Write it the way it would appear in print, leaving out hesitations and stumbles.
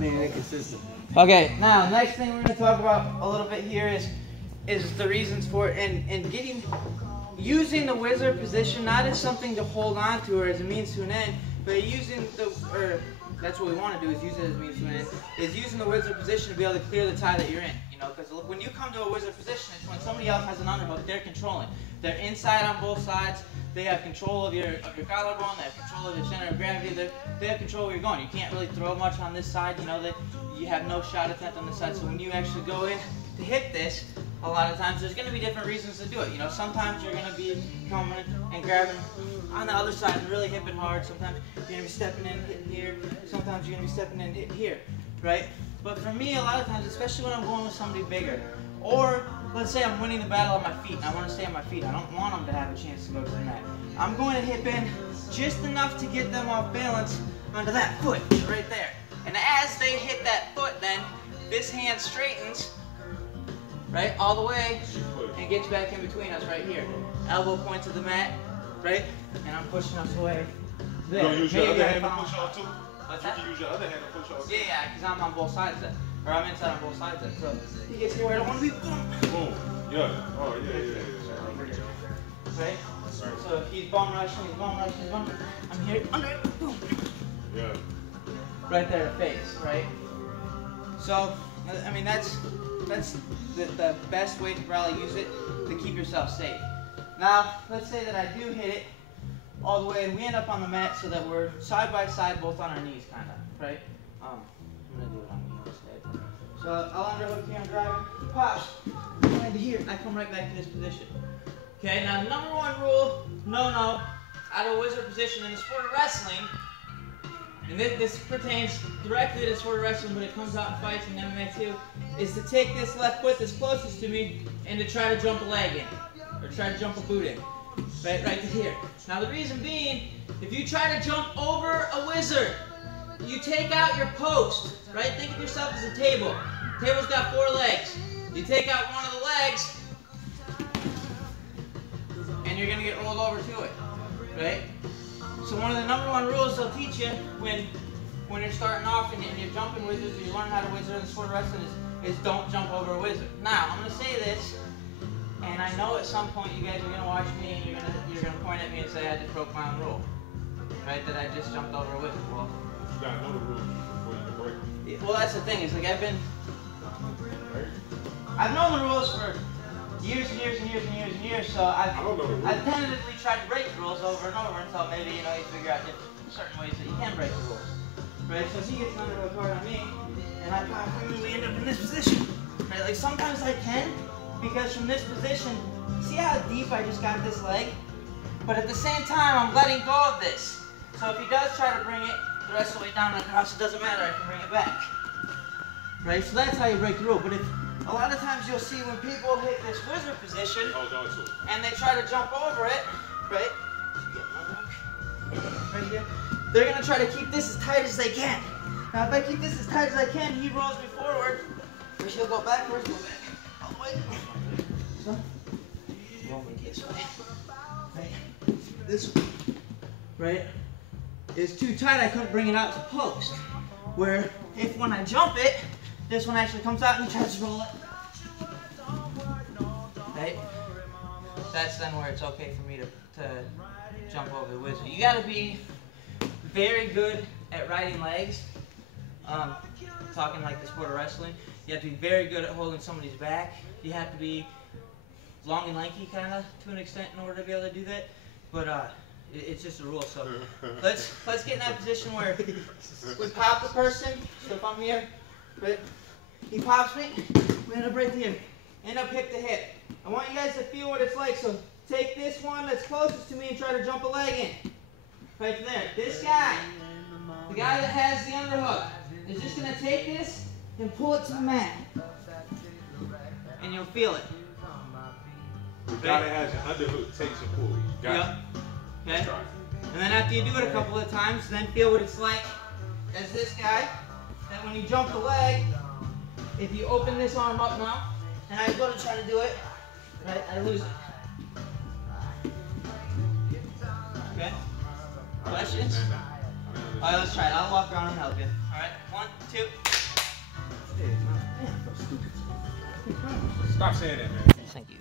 being inconsistent. Okay, now next thing we're going to talk about a little bit here is the reasons for it and using the whizzer position not as something to hold on to or as a means to an end, but that's what we want to do is use it as a means to an end, is using the whizzer position to be able to clear the tie that you're in. You know, because when you come to a whizzer position, it's when somebody else has an underhook, they're controlling. They're inside on both sides. They have control of your collarbone. They have control of your center of gravity. They have control where you're going. You can't really throw much on this side. You know, you have no shot attempt on this side. So when you actually go in to hit this, a lot of times there's going to be different reasons to do it. You know, sometimes you're going to be coming and grabbing on the other side and really hipping hard. Sometimes you're going to be stepping in and hitting here. Sometimes you're going to be stepping in and hitting here, right? But for me, a lot of times, especially when I'm going with somebody bigger, or let's say I'm winning the battle on my feet and I want to stay on my feet. I don't want them to have a chance to go to the mat. I'm going to hip in just enough to get them off balance onto that foot right there. And as they hit that foot, then this hand straightens, right, all the way and gets back in between us right here. Elbow point to the mat, right, and I'm pushing us away there. You don't use your other hand to push off too? What's You that? can use your other hand to push off too? Yeah, because I'm on both sides then. Or I'm inside on both sides then. So he gets here where I don't want to be. Boom. Yeah. Oh, yeah. Right? So if he's bum rushing, I'm here, under it, boom. Yeah. Right there to face, right? So, I mean, that's the best way to probably use it to keep yourself safe. Now, let's say that I do hit it all the way and we end up on the mat so that we're side by side, both on our knees, kind of, right? I'm going to do it on me instead. So I'll underhook here, I'm driving, pops, land here, I come right back to this position. Okay, now number one rule, no, out of a whizzer position in the sport of wrestling, and this pertains directly to the sport of wrestling, but it comes out in fights and MMA too, is to take this left foot that's closest to me and to try to jump a leg in, or try to jump a boot in, right to here. Now the reason being, if you try to jump over a whizzer, you take out your post, right? Think of yourself as a table. The table's got 4 legs. You take out one of the legs, and you're gonna get rolled over to it, right? So one of the number one rules they'll teach you when you're starting off and you're jumping whizzers or you're learning how to whizzer in the sport of wrestling is don't jump over a whizzer. Now, I'm gonna say this, and I know at some point you guys are gonna watch me and you're gonna point at me and say I just broke my own rule, right? That I just jumped over a whizzer. Well, You gotta know the rules before you can break them. well, that's the thing. Is like I've known the rules for years and years, so I've tentatively tried to break the rules over and over until maybe, you know, you figure out certain ways that you can break the rules. Right? So if he gets an underhook hard on me, and I probably end up in this position. Right? Like sometimes I can, because from this position, see how deep I just got this leg? But at the same time, I'm letting go of this. So if he does try to bring it the rest of the way down across, it doesn't matter, I can bring it back. Right? So that's how you break the rule. But if a lot of times you'll see when people hit this whizzer position and they try to jump over it, right? Right here. They're gonna try to keep this as tight as they can. Now if I keep this as tight as I can, he rolls me forward, or she'll go backwards, go back, all the way. So, roll me this way. Right? This way. Right? It's too tight, I couldn't bring it out to post. Where if when I jump it, this one actually comes out and he tries to roll it. Right? That's then where it's okay for me to jump over the whizzer. You gotta be very good at riding legs. Talking like the sport of wrestling. You have to be very good at holding somebody's back. You have to be long and lanky kind of to an extent in order to be able to do that. But it's just a rule. So let's get in that position where we pop the person. So if I'm here, right, he pops me, we end up right here. End up hip to hip. I want you guys to feel what it's like. So take this one that's closest to me and try to jump a leg in. Right there. This guy, the guy that has the underhook, is just going to take this and pull it to the mat. And you'll feel it. The guy that has your underhook takes a pull. Got it. Okay? And then after you do it a couple of times, then feel what it's like as this guy, that when you jump the leg, if you open this arm up now, and I go to try to do it, right, I lose it. Okay? Questions? Alright, let's try it. I'll walk around and help you. Alright, 1, 2. Stop saying that, man. Thank you.